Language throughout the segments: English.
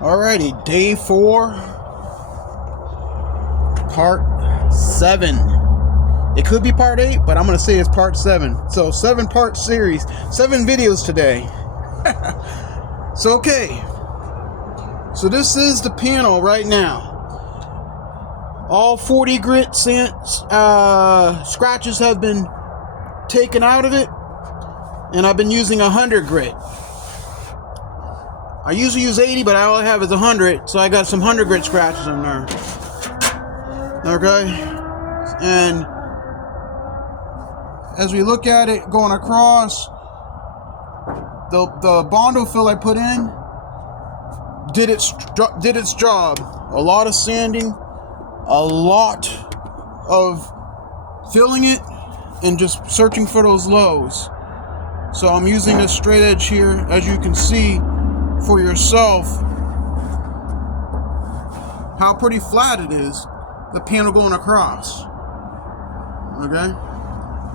Alrighty, day 4, part 7. It could be part 8, but I'm going to say it's part 7. So 7-part series, 7 videos today. So okay, so this is the panel right now. All 40 grit scratches have been taken out of it, and I've been using 100 grit. I usually use 80, but all I have is 100, so I got some 100 grit scratches in there. Okay, and as we look at it going across, the Bondo fill I put in did its job. A lot of sanding, a lot of filling it, and just searching for those lows. So I'm using this straight edge here, as you can see for yourself how pretty flat it is, the panel going across. Okay,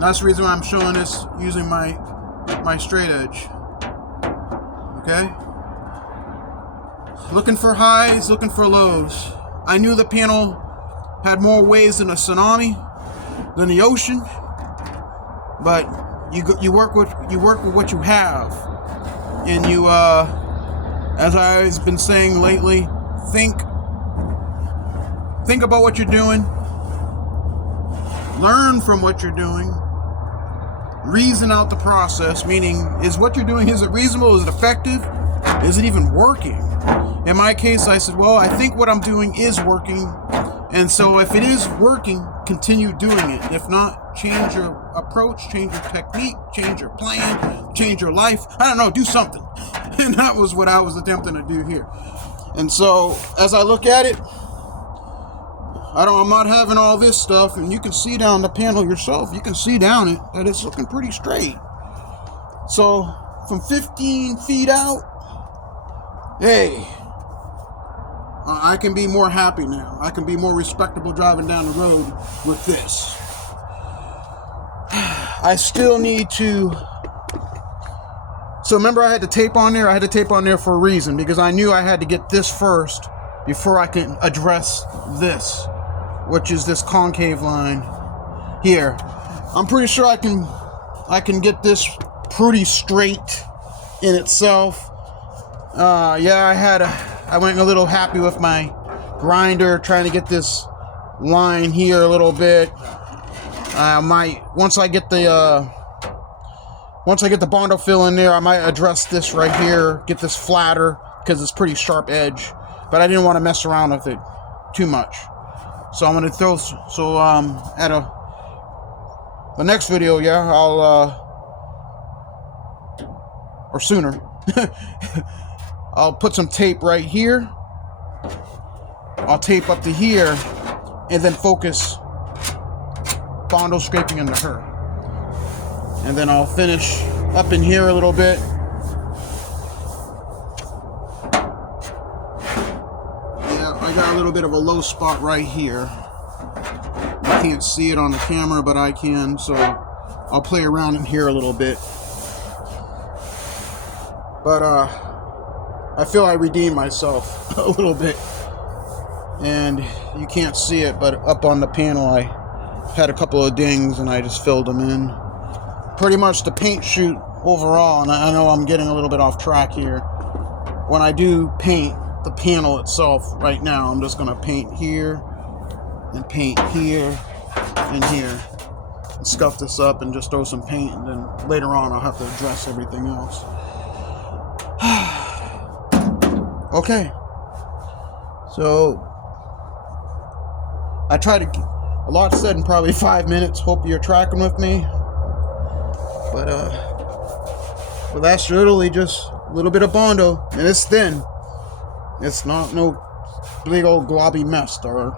that's the reason why I'm showing this using my straight edge. Okay, looking for highs, looking for lows. I knew the panel had more waves than a tsunami, than the ocean, but you work with what you have, and you as I've been saying lately, think about what you're doing, learn from what you're doing, reason out the process, meaning, is what you're doing, is it reasonable, is it effective, is it even working? In my case, I said, well, I think what I'm doing is working, and so if it is working, continue doing it. If not, change your approach, change your technique, change your plan, change your life. I don't know, do something. And that was what I was attempting to do here. And so, as I look at it, I'm not having all this stuff, and you can see down the panel yourself, you can see down it, that it's looking pretty straight. So, from 15 feet out, hey, I can be more happy now. I can be more respectable driving down the road with this. I still need to... So remember I had the tape on there? I had the tape on there for a reason, because I knew I had to get this first before I can address this, which is this concave line here. I'm pretty sure I can get this pretty straight in itself. I went a little happy with my grinder, trying to get this line here a little bit. Once I get the Bondo fill in there, I might address this right here, get this flatter, because it's pretty sharp edge. But I didn't want to mess around with it too much. So I'm going to throw, at the next video, or sooner, I'll put some tape right here. I'll tape up to here, and then focus Bondo scraping into her. And then I'll finish up in here a little bit. Yeah, I got a little bit of a low spot right here. You can't see it on the camera, but I can, so I'll play around in here a little bit. But I feel I redeemed myself a little bit. And you can't see it, but up on the panel I had a couple of dings and I just filled them in. Pretty much the paint shoot overall, and I know I'm getting a little bit off track here. When I do paint the panel itself right now, I'm just going to paint here, and paint here, and here. And scuff this up and just throw some paint, and then later on I'll have to address everything else. Okay. So, I tried to get a lot said in probably 5 minutes. Hope you're tracking with me. But that's literally just a little bit of Bondo, and it's thin. It's not no big old globby mess, and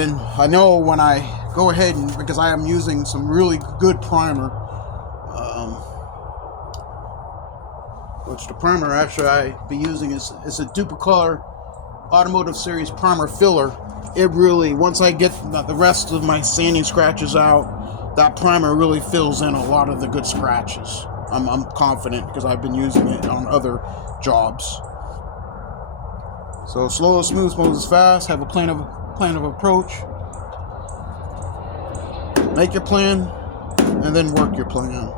then I know when I go ahead and, because I am using some really good primer, which the primer actually I be using is a Duplicolor Automotive Series primer filler. It really, once I get the rest of my sanding scratches out, that primer really fills in a lot of the good scratches. I'm confident because I've been using it on other jobs. So slow and smooth moves fast. Have a plan of approach. Make your plan, and then work your plan.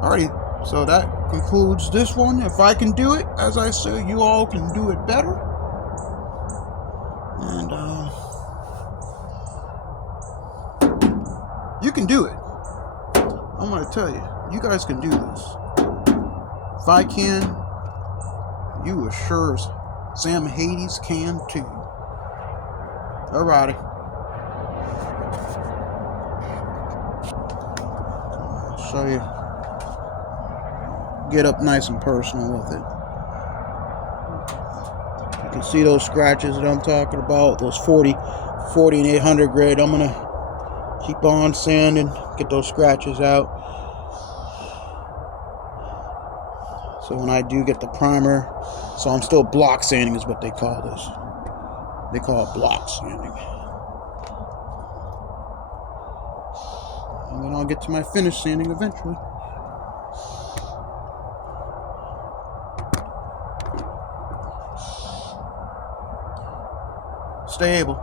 Alrighty, so that concludes this one. If I can do it, as I say, you all can do it better. And you can do it. I'm gonna tell you, you guys can do this. If I can, you as sure as Sam Hades can too. Alrighty. I'll show you. Get up nice and personal with it. You can see those scratches that I'm talking about, those 40 and 800 grit. I'm gonna keep on sanding, get those scratches out. So when I do get the primer, so I'm still block sanding is what they call this. They call it block sanding. And then I'll get to my finish sanding eventually. Stay able.